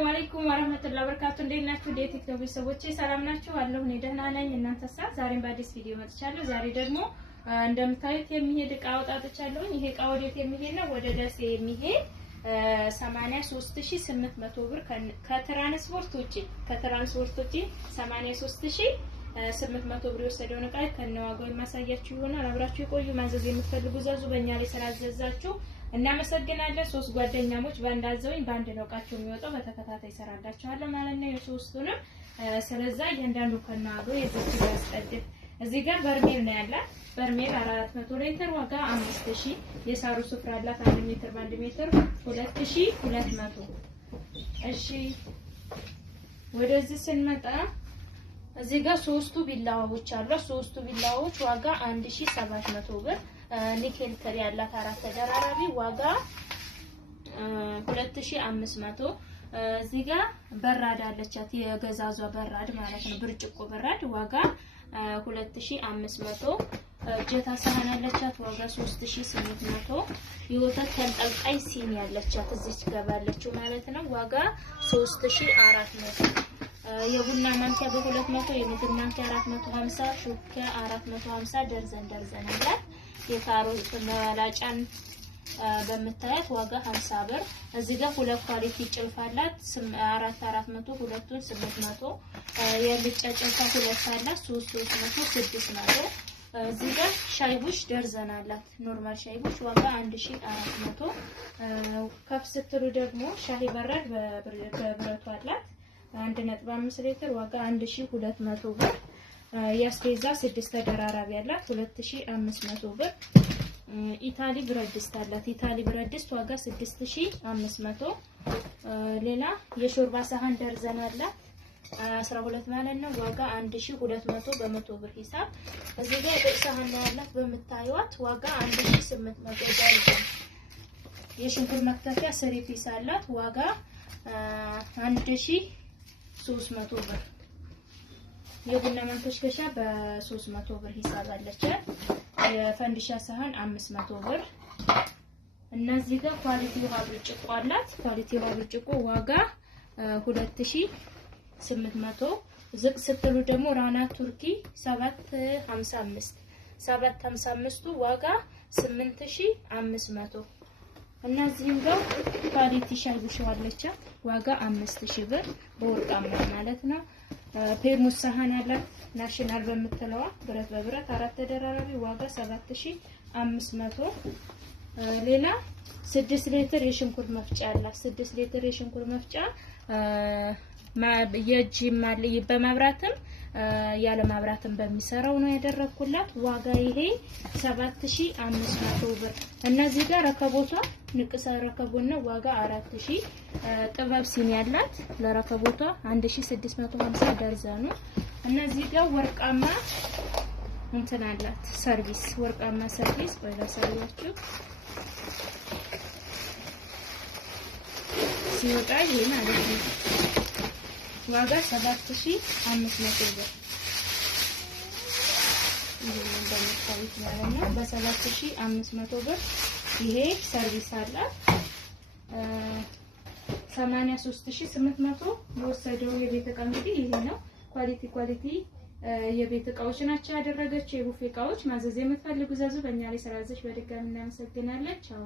ሰላም አለይኩም ወራህመቱላሂ ወበረካቱ። እንዴት ናችሁ? እንዴት ቲክቶክ ሰዎች ሰላም ናችሁ? አለሁ እኔ ደህና ነኝ። እናንተሳ? ዛሬም በአዲስ ቪዲዮ መጥቻለሁ። ዛሬ ደግሞ እንደምታዩት የሚሄድ እቃ አውጣጥቻለሁ። ይሄ እቃ ወዴት የሚሄድ ነው? ወደ ደሴ የሚሄድ 83800 ብር ከትራንስፖርት ውጪ 83800 ብር የወሰደውን እቃ ከነዋጋው የማሳያችሁ ይሆናል። አብራችሁ የቆዩ ማዘዝ የምትፈልጉ ዘዙ። በእኛ ላይ ስላዘዛችሁ እናመሰግናለን። ሶስት ጓደኛሞች ባንድ አዘውኝ ባንድ ነው እቃቸው የሚወጣው። በተከታታይ ሰራላችኋለሁ ማለት ነው የሶስቱንም። ስለዛ እያንዳንዱ ከነዋጋው የዚህ ጋር አስቀድም። እዚህ ጋር በርሜል ነው ያላት። በርሜል 400 ሊትር ዋጋ 5000። የሳሩ ስፍራ አላት 1 ሜትር በ1 ሜትር 2200። እሺ ወደዚህ ስንመጣ እዚህ ጋር ሶስቱ ቢላዋዎች አሉ። ሶስቱ ቢላዋዎች ዋጋ 1700 ብር። ኒኬል ትሪ ያላት አራት ተደራራቢ ዋጋ 2500። እዚህ ጋር በራድ አለቻት የገዛዟ በራድ ማለት ነው፣ ብርጭቆ በራድ ዋጋ 2500። እጀታ ሳህን ያለቻት ዋጋ 3800። የወተት ተንጠልጣይ ሲኒ ያለቻት እዚች ገባለችው ማለት ነው ዋጋ 3400። የቡና ማንኪያ በ200፣ የምግብ ማንኪያ 450፣ ሹካ 450 ደርዘን አላት። የካሮት መላጫን በመታየት ዋጋ 50 ብር። እዚህ ጋር ሁለት ኳሊቲ ጭልፋ አላት 400፣ ሁለቱን 800። የልጫ ጭልፋ ሁለት አላት 300፣ 600። እዚህ ጋር ሻይ ቡሽ ደርዘን አላት ኖርማል ሻይ ቡሽ ዋጋ 1400። ከፍ ስትሉ ደግሞ ሻሂ በራድ በብረቱ አላት 1.5 ሊትር ዋጋ 1200 ብር። ያስቤዛ 6 ተደራራቢ አላት 2500 ብር። ኢታሊ ብረት ድስት አላት። ኢታሊ ብረት ድስት ዋጋ 6500። ሌላ የሾርባ ሳህን ደርዘን አላት 12 ማለት ነው ዋጋ 1200 በ100 ብር ሂሳብ። እዚህ ጋር የጥጥ ሳህን ያላት በመታዩት ዋጋ 1800 ደርዘን። የሽንኩርት መክተፊያ ስሪ ፒስ አላት ዋጋ 1300 ብር። የቡና ማንከሽከሻ በ300 ብር ሂሳብ አለች። የፈንዲሻ ሳህን 500 ብር። እነዚህ ጋር ኳሊቲ ውሃ ብርጭቆ አላት። ኳሊቲ ውሃ ብርጭቆ ዋጋ 2800። ዝቅ ስትሉ ደግሞ ራና ቱርኪ 755 ዋጋ 8500። እነዚህም ጋር ኳሊቲ ሻይ ቡሽ አለች ዋጋ 5000 ብር በወርቃማ ማለት ነው። ፔርሙስ ሳህን ያላት ናሽናል በመተለዋ ብረት በብረት አራት ተደራራቢ ዋጋ 7500። ሌላ 6 ሊትር የሽንኩርት መፍጫ ያላት 6 ሊትር የሽንኩርት መፍጫ የእጅ ማለይ በማብራትም ያለ ማብራትም በሚሰራው ነው ያደረኩላት ዋጋ ይሄ 7500 ብር። እነዚህ ጋር ረከቦቷ ንቅሳ ረከቦና ዋጋ 4000። ጥበብ ሲኒ ያላት ለረከቦቷ 1650 ደርዘኑ። እነዚህ ጋር ወርቃማ እንትን አላት ሰርቪስ ወርቃማ ሰርቪስ ወይላሳያችሁ ሲወጣ ይሄ ማለት ነው ዋጋ 7500 ብር። ይሄን እንደምታዩት ማለት ነው በ7500 ብር ይሄ ሰርቪስ አላት። 83800 የወሰደው የቤት እቃ እንግዲህ ይሄ ነው። ኳሊቲ የቤት እቃዎች ናቸው ያደረገችው። የቡፌ እቃዎች ማዘዝ የምትፈልጉ ዘዙ። በእኛ ላይ ስራዘሽ በድጋሚ እናመሰግናለን። ቻው